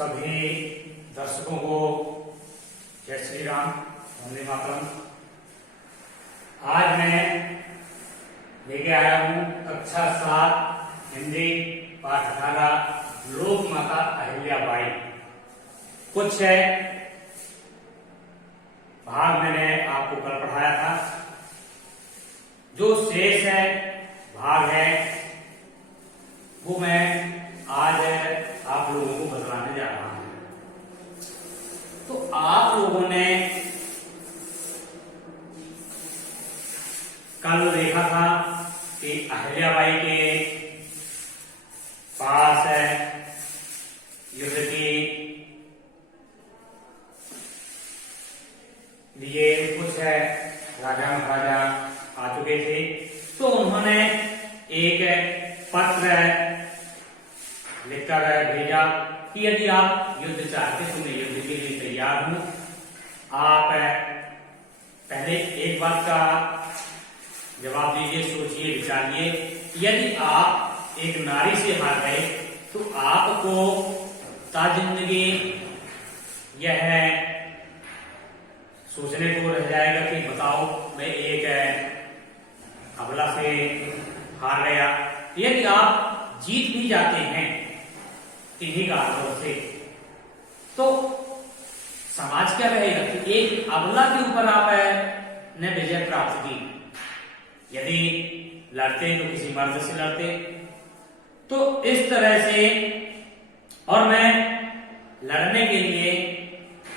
सभी दर्शकों को जय श्री राम, वंदे मातरम। आज मैं लेके आया हूँ कक्षा 7 हिंदी पाठ 18 लोक माता अहिल्याबाई। कुछ भाग मैंने आपको कल पढ़ाया था, जो शेष भाग है वो मैं आज आप लोगों को बतलाने जा रहा हूं। तो आप लोगों ने कल देखा था कि अहिल्याबाई के पास युद्ध के लिए कुछ राजा महाराजा आ चुके थे, तो उन्होंने एक पत्र लिखकर भेजा कि यदि आप युद्ध चाहते तो मैं युद्ध के लिए तैयार हूं। आप पहले एक बात का जवाब दीजिए, सोचिए, विचारिए। यदि आप एक नारी से हार गए तो आपको ताजिंदगी यह सोचने को रह जाएगा कि बताओ मैं एक अबला से हार गया। यदि आप जीत भी जाते हैं इन्हीं कारणों से, तो समाज क्या कहेगा कि एक अबला के ऊपर आप ने विजय प्राप्त की। यदि लड़ते तो किसी मर्द से लड़ते। तो इस तरह से, और मैं लड़ने के लिए,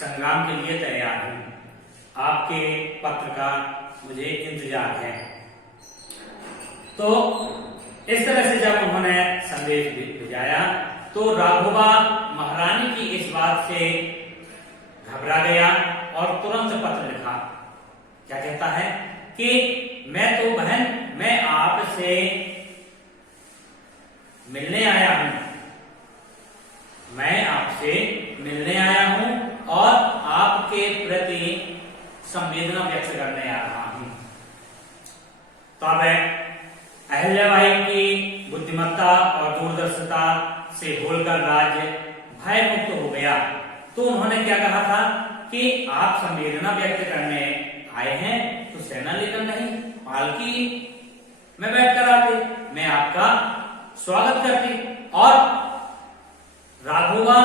संग्राम के लिए तैयार हूं। आपके पत्र का मुझे इंतजार है। तो इस तरह से जब उन्होंने संदेश भिजाया तो राघोबा महारानी की इस बात से घबरा गया और तुरंत पत्र लिखा। क्या कहता है कि मैं तो बहन, मैं आपसे मिलने आया हूं, मैं आपसे मिलने आया हूं और आपके प्रति संवेदना व्यक्त करने आ रहा हूं। तब अहिल्याबाई की बुद्धिमत्ता और दूरदर्शिता से होलकर राज्य भय मुक्त हो गया। तो उन्होंने क्या कहा था कि आप संवेदना व्यक्त करने आए हैं तो सेना लेकर नहीं, पालकी में बैठकर आते, मैं आपका स्वागत करती। और राघोबा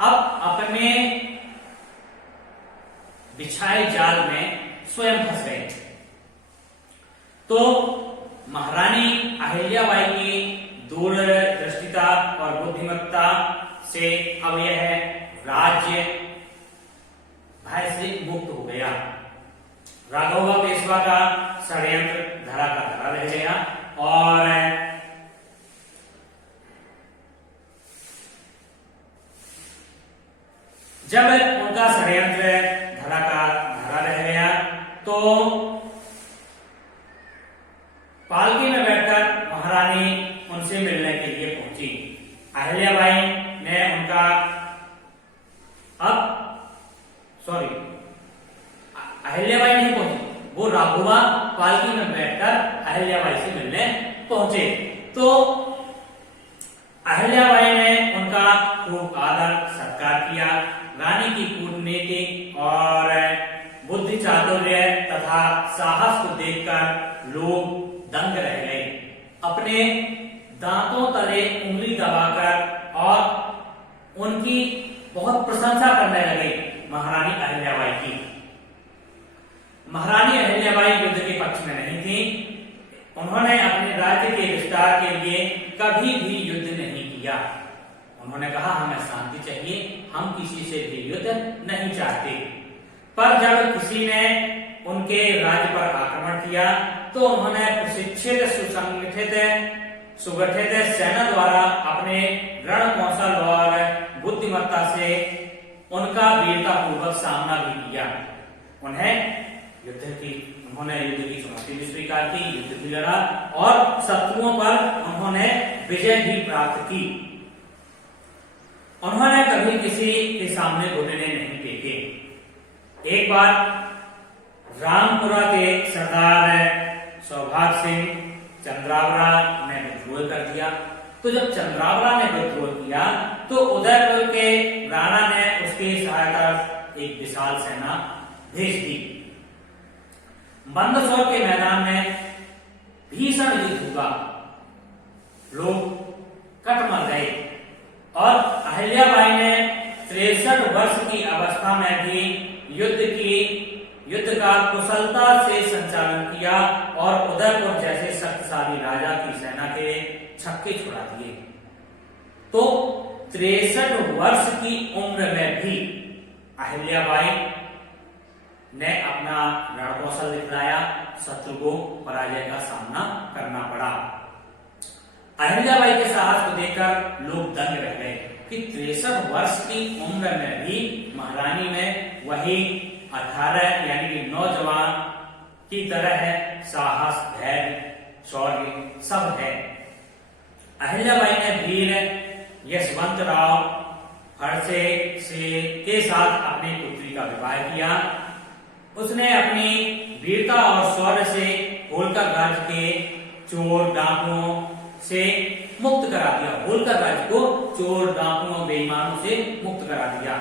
अब अपने बिछाए जाल में स्वयं फंस गए। तो महारानी अहिल्याबाई की दूरदृष्टिता और बुद्धिमत्ता से अब यह राज्य भय से मुक्त हो गया। राघोबा पेशवा का षड्यंत्र धरा का धरा रह गया और जब उनका षड्यंत्र धरा का धरा रह गया तो पालकी में बैठकर महारानी उनसे मिलने के लिए पहुंची। अहिल्याबाई ने उनका अहिल्याबाई नहीं पहुंची, वो राघोबा पालकी में बैठकर अहिल्याबाई से मिलने पहुंचे। तो अहिल्याबाई ने उनका खूब आदर सत्कार किया। रानी की कूटनीति और बुद्धि चातुर्य तथा साहस को देखकर लोग दंग रह गए। अपने दांतों तले उंगली दबाकर और उनकी बहुत प्रशंसा करने लगे महारानी अहिल्याबाई की। महारानी अहिल्याबाई युद्ध के पक्ष में नहीं थी। उन्होंने अपने राज्य के विस्तार के लिए कभी भी युद्ध नहीं किया। उन्होंने कहा हमें शांति चाहिए, हम किसी से भी युद्ध नहीं चाहते। पर जब किसी ने उनके राज्य पर आक्रमण किया तो उन्होंने प्रशिक्षित सुगठित सेना द्वारा अपने रण कौशल और बुद्धिमत्ता से उनका वीरता पूर्वक सामना भी किया। उन्होंने युद्ध की चुनौती भी स्वीकार की, युद्ध भी लड़ा और शत्रुओं पर उन्होंने विजय भी प्राप्त की। उन्होंने कभी किसी के सामने घुटने नहीं टेके। एक बार रामपुरा के सरदार सौभाग्य सिंह चंद्रावरा ने विद्रोह कर दिया। तो जब चंद्रावरा ने विद्रोह किया तो उदयपुर के भेज दी। मंदसौर के मैदान में भीषण युद्ध हुआ, लोग कट मर गए और अहिल्याबाई ने 63 वर्ष की अवस्था में भी युद्ध का कुशलता से संचालन किया और उदयपुर जैसे शक्तिशाली राजा की सेना के छक्के छुड़ा दिए। तो 63 वर्ष की उम्र में भी अहिल्याबाई ने अपना रणकौशल दिखलाया, शत्रु को पराजय का सामना करना पड़ा। अहिल्याबाई के साहस को देखकर लोग दंग रह गए कि 63 वर्ष की उम्र में भी महारानी में वही 18 यानी कि नौजवान की तरह है, साहस, धैर्य, शौर्य सब है। अहिल्याबाई ने वीर यशवंतराव हर्षे के साथ अपनी पुत्री का विवाह किया। उसने अपनी वीरता और शौर्य से होलकर राज्य के चोर डाकुओं से मुक्त करा दिया। होलकर राज्य को चोर डाकुओं बेईमानों से मुक्त करा दिया।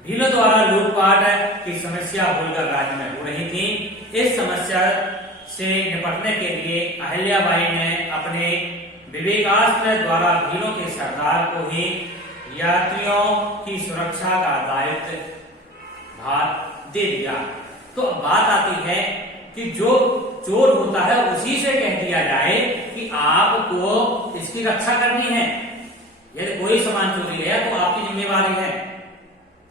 भीलों द्वारा लूटपाट की समस्या होलकर राज्य में हो रही थी। इस समस्या से निपटने के लिए अहिल्याबाई ने अपने विवेकास्त्र द्वारा भीलों के सरदार को ही यात्रियों की सुरक्षा का दायित्व भार दे दिया। तो अब बात आती है कि जो चोर होता है उसी से कह दिया जाए कि आपको इसकी रक्षा करनी है। यदि कोई सामान चोरी गया तो आपकी जिम्मेवारी है,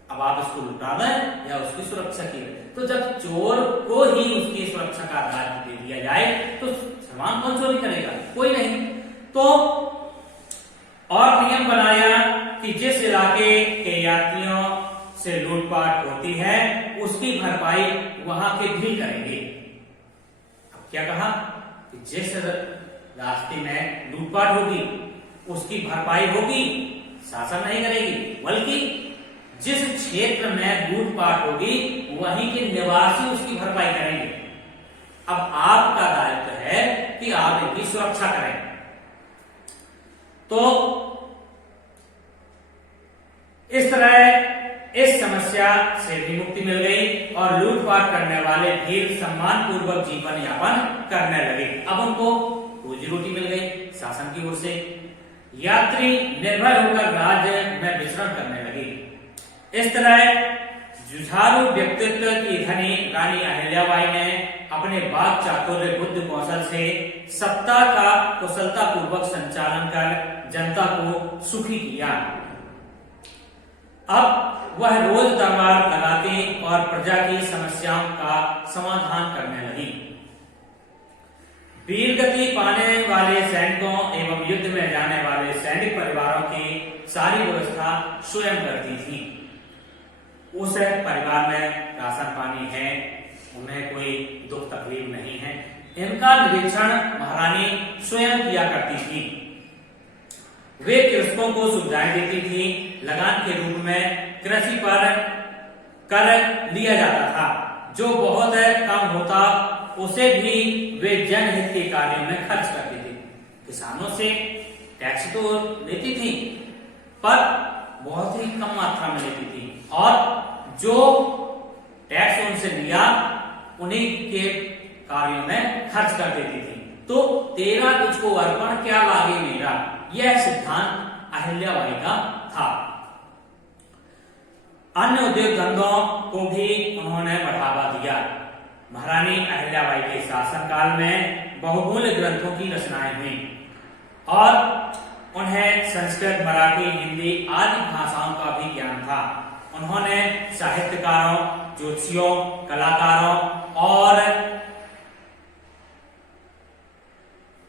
अब आप इसको लुटा दें या उसकी सुरक्षा की। तो जब चोर को ही उसकी सुरक्षा का दायित्व दे दिया जाए तो सामान कौन चोरी करेगा? कोई नहीं। तो और नियम बनाया कि जिस इलाके के यात्रियों से लूटपाट होती है उसकी भरपाई वहां के भी करेंगे। अब क्या कहा कि जिस रास्ते में लूटपाट होगी उसकी भरपाई होगी, शासन नहीं करेगी, बल्कि जिस क्षेत्र में लूटपाट होगी वहीं के निवासी उसकी भरपाई करेंगे। अब आपका दायित्व है कि आप इनकी सुरक्षा करें। तो इस तरह इस समस्या से भी मुक्ति मिल गई और लूटपाट करने वाले भील सम्मान पूर्वक जीवन यापन करने लगे। अब उनको रोजी रोटी मिल गई शासन की ओर से। यात्री निर्भय होकर राज्य में विचरण करने लगे। इस तरह जुझारू व्यक्तित्व की धनी रानी अहिल्याबाई ने अपने वाक चातुर्य बुद्धि कौशल से सत्ता का कुशलता पूर्वक संचालन कर जनता को सुखी किया। अब वह रोज दरबार लगाती और प्रजा की समस्याओं का समाधान करने लगी। वीरगति पाने वाले सैनिकों एवं युद्ध में जाने वाले सैनिक परिवारों की सारी व्यवस्था स्वयं करती थी। उस परिवार में राशन पानी है, उन्हें कोई दुख तकलीफ नहीं है, इनका निरीक्षण महारानी स्वयं किया करती थी। वे कृषकों को सुविधाएं देती थी। लगान के रूप में कृषि पर कर लिया जाता था, जो बहुत कम होता उसे भी वे जनहित के कार्यों में खर्च करती थी। किसानों से टैक्स तो लेती थी पर बहुत ही कम मात्रा में लेती थी और जो टैक्स उनसे लिया उन्हीं के कार्यों में खर्च कर देती थी। तो तेरा तुझको अर्पण क्या लागे मेरा, यह सिद्धांत अहिल्याबाई का था। अन्य उद्योग धंधों को भी उन्होंने बढ़ावा दिया। महारानी अहिल्याबाई के शासनकाल में बहुमूल्य ग्रंथों की रचनाएं हुई और उन्हें संस्कृत, मराठी, हिंदी आदि भाषाओं का भी ज्ञान था। उन्होंने साहित्यकारों, ज्योतिषियों, कलाकारों और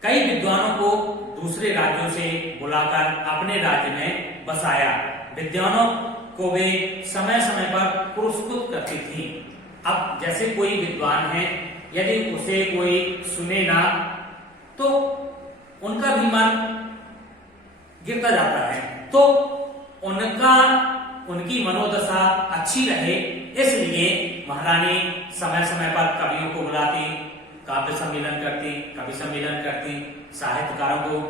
कई विद्वानों को दूसरे राज्यों से बुलाकर अपने राज्य में बसाया। विद्वानों को वे समय समय पर पुरस्कृत करती थी। अब जैसे कोई विद्वान है, यदि उसे कोई सुने ना तो उनका भी मन गिरता जाता है। तो उनकी मनोदशा अच्छी रहे इसलिए महारानी समय समय पर कवियों को बुलाती, काव्य सम्मेलन करती, कवि सम्मेलन करती, साहित्यकारों को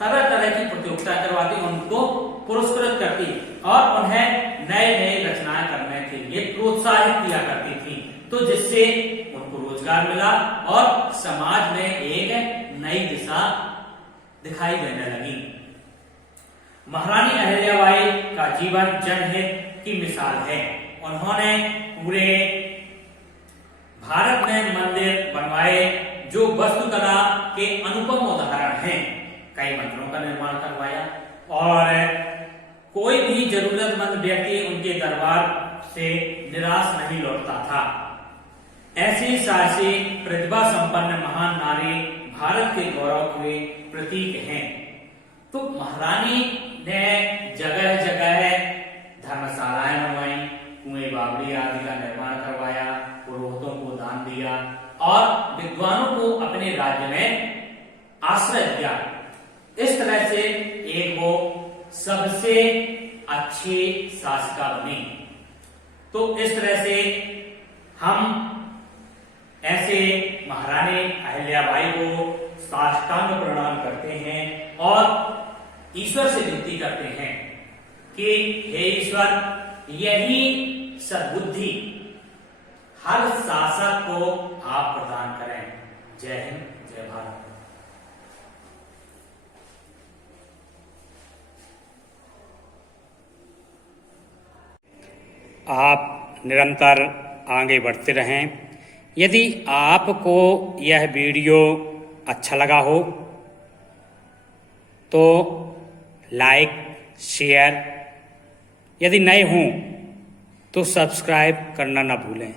तरह तरह की प्रतियोगिता करवाती, उनको पुरस्कृत करती और उन्हें नए नए रचनाएं करने के लिए प्रोत्साहित किया करती थी, तो जिससे उनको रोजगार मिला और समाज में एक नई दिशा दिखाई देने लगी। महारानी अहिल्याबाई का जीवन जनहित की मिसाल है। उन्होंने पूरे भारत में मंदिर बनवाए जो वास्तुकला के अनुपम उदाहरण हैं। कई मंदिरों का निर्माण करवाया और कोई भी जरूरतमंद व्यक्ति उनके दरबार से निराश नहीं लौटता था। ऐसी साहसी प्रतिभा संपन्न महान नारी भारत के गौरव के प्रतीक हैं। तो महारानी ने जगह जगह धर्मशालाएं बनवाई, कुएं बावड़ी आदि का निर्माण करवाया, पुरोहितों को दान दिया और विद्वानों को अपने राज्य में आश्रय दिया। इस तरह से एक वो सबसे अच्छी शासिका बनी। तो इस तरह से हम ऐसे महारानी अहिल्याबाई को साष्टांग प्रणाम करते हैं और ईश्वर से विनती करते हैं कि हे ईश्वर, यही सद्बुद्धि हर शासक को आप प्रदान करें। जय हिंद, जय भारत। आप निरंतर आगे बढ़ते रहें। यदि आपको यह वीडियो अच्छा लगा हो तो लाइक, शेयर, यदि नए हों तो सब्सक्राइब करना ना भूलें।